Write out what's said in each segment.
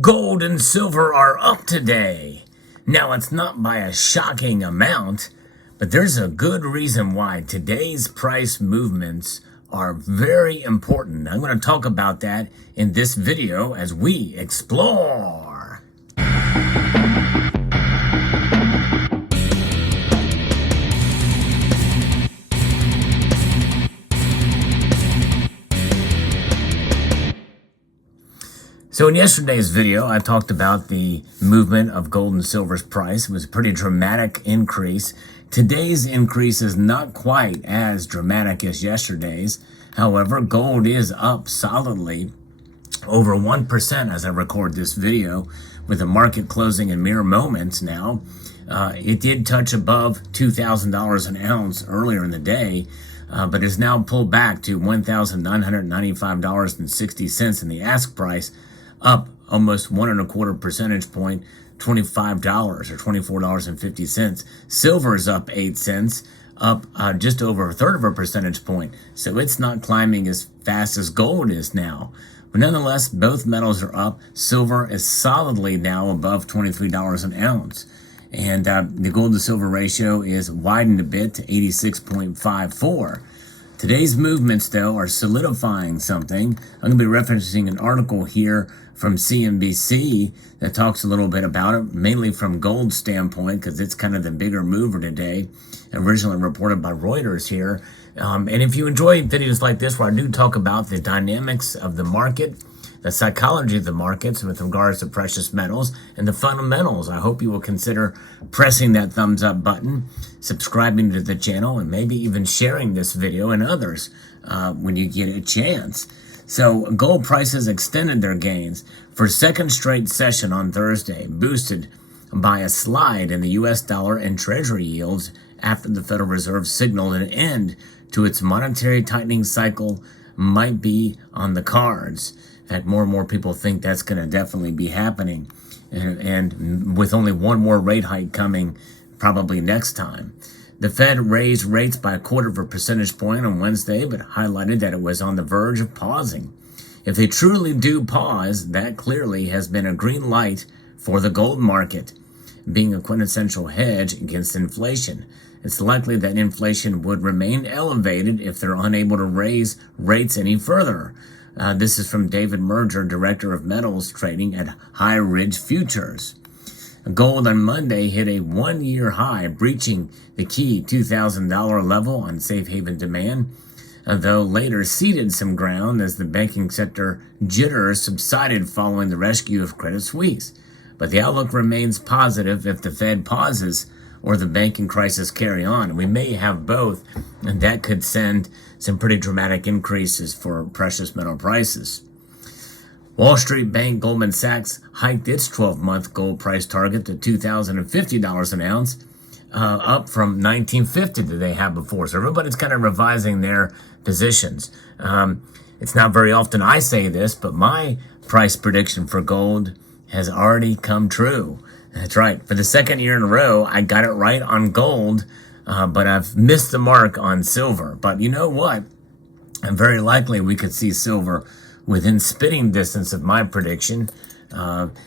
Gold and silver are up today. Now, it's not by a shocking amount, but there's a good reason why today's price movements are very important. I'm going to talk about that in this video as we explore. So in yesterday's video, I talked about the movement of gold and silver's price. It was a pretty dramatic increase. Today's increase is not quite as dramatic as yesterday's. However, gold is up solidly over 1% as I record this video, with the market closing in mere moments now. It did touch above $2,000 an ounce earlier in the day, but is now pulled back to $1,995.60 in the ask price, up almost 1.25 percentage point, $25 or $24.50. Silver is up 8 cents, up just over 1/3 of a percentage point. So it's not climbing as fast as gold is now. But nonetheless, both metals are up. Silver is solidly now above $23 an ounce. And the gold to silver ratio is widened a bit to 86.54. Today's movements, though, are solidifying something. I'm going to be referencing an article here from CNBC that talks a little bit about it, mainly from gold's standpoint, because it's kind of the bigger mover today, originally reported by Reuters here. And if you enjoy videos like this, where I do talk about the dynamics of the market, the psychology of the markets with regards to precious metals, and the fundamentals, I hope you will consider pressing that thumbs up button, subscribing to the channel, and maybe even sharing this video and others when you get a chance. So gold prices extended their gains for a second straight session on Thursday, boosted by a slide in the U.S. dollar and Treasury yields after the Federal Reserve signaled an end to its monetary tightening cycle might be on the cards. In fact, more and more people think that's going to definitely be happening, and with only one more rate hike coming probably next time. The Fed raised rates by 1/4 percentage point on Wednesday, but highlighted that it was on the verge of pausing. If they truly do pause, that clearly has been a green light for the gold market, being a quintessential hedge against inflation. It's likely that inflation would remain elevated if they're unable to raise rates any further. This is from David Merger, Director of Metals Trading at High Ridge Futures. Gold on Monday hit a one-year high, breaching the key $2,000 level on safe haven demand, though later ceded some ground as the banking sector jitters subsided following the rescue of Credit Suisse. But the outlook remains positive if the Fed pauses or the banking crisis carry on. We may have both, and that could send some pretty dramatic increases for precious metal prices. Wall Street bank Goldman Sachs hiked its 12-month gold price target to $2,050 an ounce, up from $1,950 that they had before. So everybody's kind of revising their positions. It's not very often I say this, but my price prediction for gold has already come true. That's right. For the second year in a row, I got it right on gold, but I've missed the mark on silver. But you know what? And very likely we could see silver within spitting distance of my prediction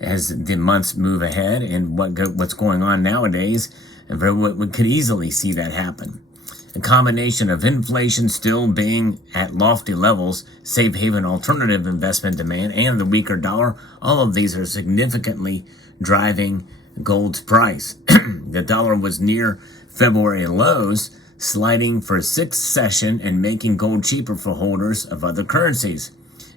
as the months move ahead, and what's going on nowadays, and we could easily see that happen. A combination of inflation still being at lofty levels, safe haven alternative investment demand, and the weaker dollar, all of these are significantly driving gold's price. The dollar was near February lows, sliding for a sixth session and making gold cheaper for holders of other currencies.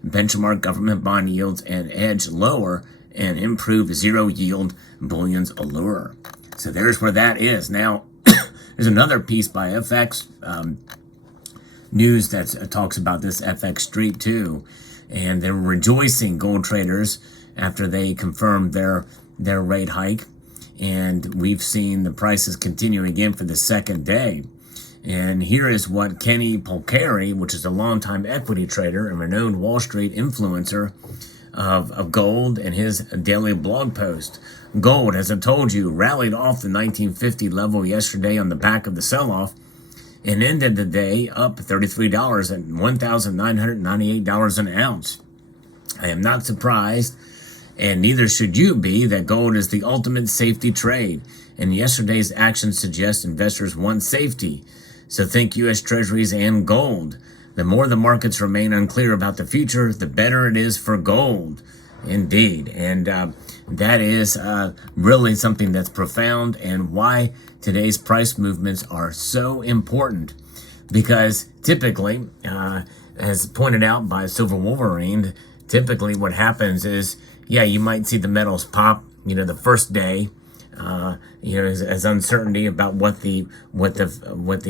Benchmark government bond yields and edge lower, and improved zero yield bullion's allure. So there's where that is. Now, there's another piece by FX News that talks about this, FX Street too, and they're rejoicing, gold traders, after they confirmed their rate hike, and we've seen the prices continue again for the second day. And here is what Kenny Polcari, which is a longtime equity trader and renowned Wall Street influencer of gold, and his daily blog post. Gold, as I told you, rallied off the 1950 level yesterday on the back of the sell-off and ended the day up $33 at $1,998 an ounce. I am not surprised and neither should you be, that gold is the ultimate safety trade. And yesterday's actions suggest investors want safety. So think U.S. Treasuries and gold. The more the markets remain unclear about the future, the better it is for gold. Indeed. And that is really something that's profound, and why today's price movements are so important. Because typically, as pointed out by Silver Wolverine, typically what happens is, yeah, you might see the metals pop, the first day, as uncertainty about what the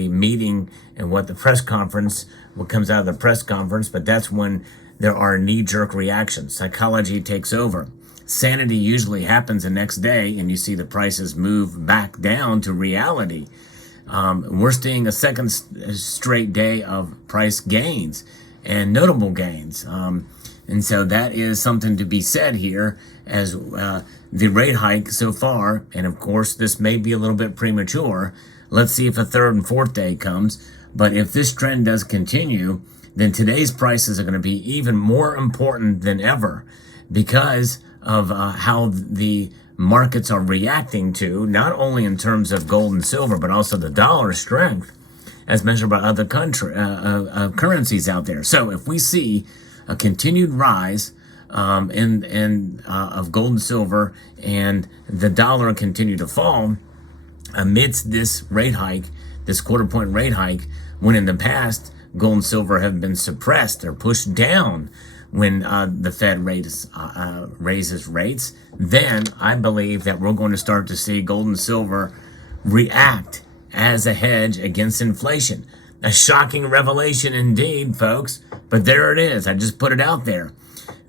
meeting and what the press conference, what comes out of the press conference, but that's when there are knee-jerk reactions. Psychology takes over. Sanity usually happens the next day, and you see the prices move back down to reality. We're seeing a second straight day of price gains, and notable gains. And so that is something to be said here, as the rate hike so far, and of course this may be a little bit premature. Let's see if a third and fourth day comes. But if this trend does continue, then today's prices are going to be even more important than ever, because of how the markets are reacting to, not only in terms of gold and silver, but also the dollar strength as measured by other currencies out there. So if we see a continued rise of gold and silver, and the dollar continue to fall amidst this rate hike, this quarter-point rate hike, when in the past gold and silver have been suppressed or pushed down when the Fed raises rates, then I believe that we're going to start to see gold and silver react as a hedge against inflation. A shocking revelation indeed, folks, but there it is. I just put it out there.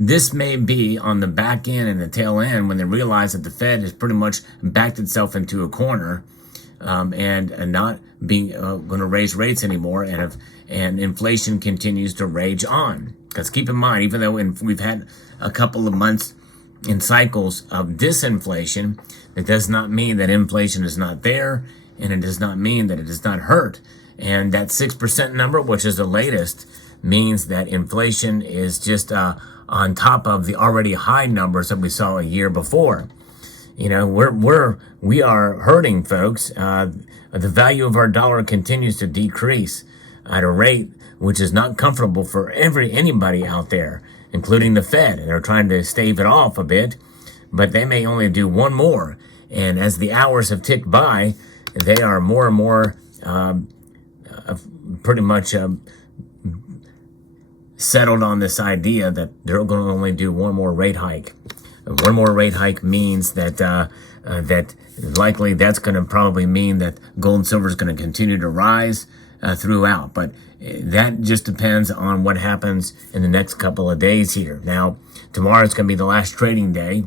This may be on the back end and the tail end when they realize that the Fed has pretty much backed itself into a corner, and not being going to raise rates anymore, and inflation continues to rage on. Because keep in mind, even though we've had a couple of months in cycles of disinflation, that does not mean that inflation is not there, and it does not mean that it does not hurt. And that 6% number, which is the latest, means that inflation is just on top of the already high numbers that we saw a year before. We are hurting, folks. The value of our dollar continues to decrease at a rate which is not comfortable for anybody out there, including the Fed. And they're trying to stave it off a bit, but they may only do one more. And as the hours have ticked by, they are more and more pretty much settled on this idea that they're going to only do one more rate hike. One more rate hike means that that likely that's going to probably mean that gold and silver is going to continue to rise throughout. But that just depends on what happens in the next couple of days here. Now, tomorrow is going to be the last trading day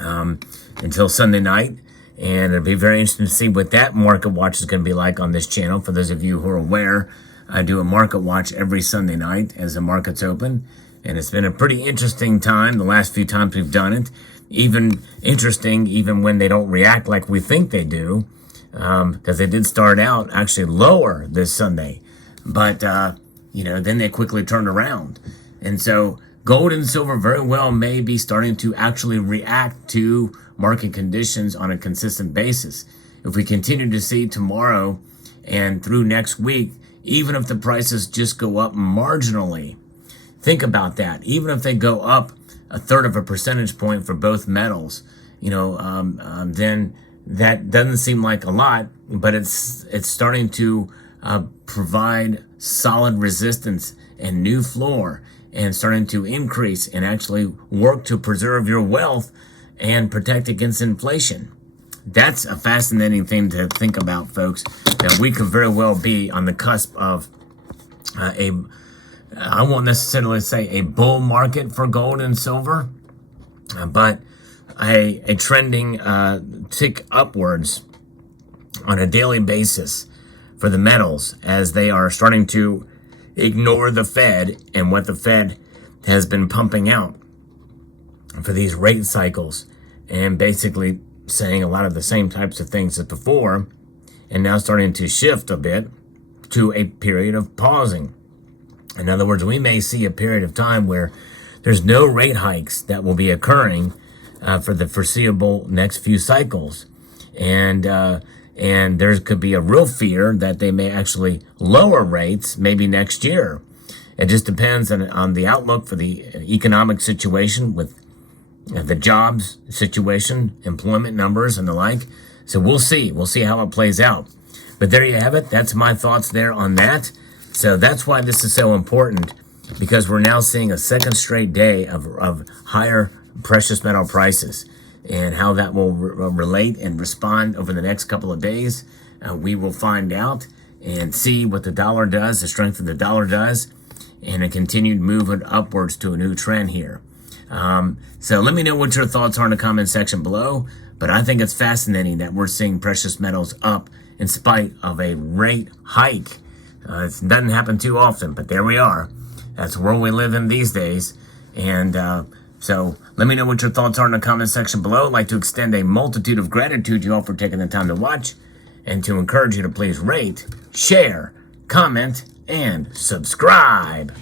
until Sunday night. And it'll be very interesting to see what that market watch is going to be like on this channel. For those of you who are aware, I do a market watch every Sunday night as the markets open. And it's been a pretty interesting time the last few times we've done it. Even interesting, even when they don't react like we think they do. Because they did start out actually lower this Sunday. But, then they quickly turned around. And so gold and silver very well may be starting to actually react to market conditions on a consistent basis. If we continue to see tomorrow and through next week, even if the prices just go up marginally, think about that. Even if they go up a third of a percentage point for both metals, then that doesn't seem like a lot, but it's starting to provide solid resistance and new floor, and starting to increase and actually work to preserve your wealth and protect against inflation. That's a fascinating thing to think about, folks, that we could very well be on the cusp of I won't necessarily say a bull market for gold and silver, but a trending tick upwards on a daily basis for the metals, as they are starting to ignore the Fed and what the Fed has been pumping out for these rate cycles, and basically saying a lot of the same types of things as before, and now starting to shift a bit to a period of pausing. In other words, we may see a period of time where there's no rate hikes that will be occurring for the foreseeable next few cycles. And there could be a real fear that they may actually lower rates maybe next year. It just depends on the outlook for the economic situation with the jobs situation, employment numbers, and the like. So we'll see. We'll see how it plays out. But there you have it. That's my thoughts there on that. So that's why this is so important, because we're now seeing a second straight day of higher precious metal prices, and how that will relate and respond over the next couple of days. We will find out and see what the dollar does, the strength of the dollar does, and a continued movement upwards to a new trend here. So let me know what your thoughts are in the comment section below. But I think it's fascinating that we're seeing precious metals up in spite of a rate hike. It doesn't happen too often, but there we are. That's the world we live in these days. And so let me know what your thoughts are in the comment section below. I'd like to extend a multitude of gratitude to you all for taking the time to watch, and to encourage you to please rate, share, comment, and subscribe.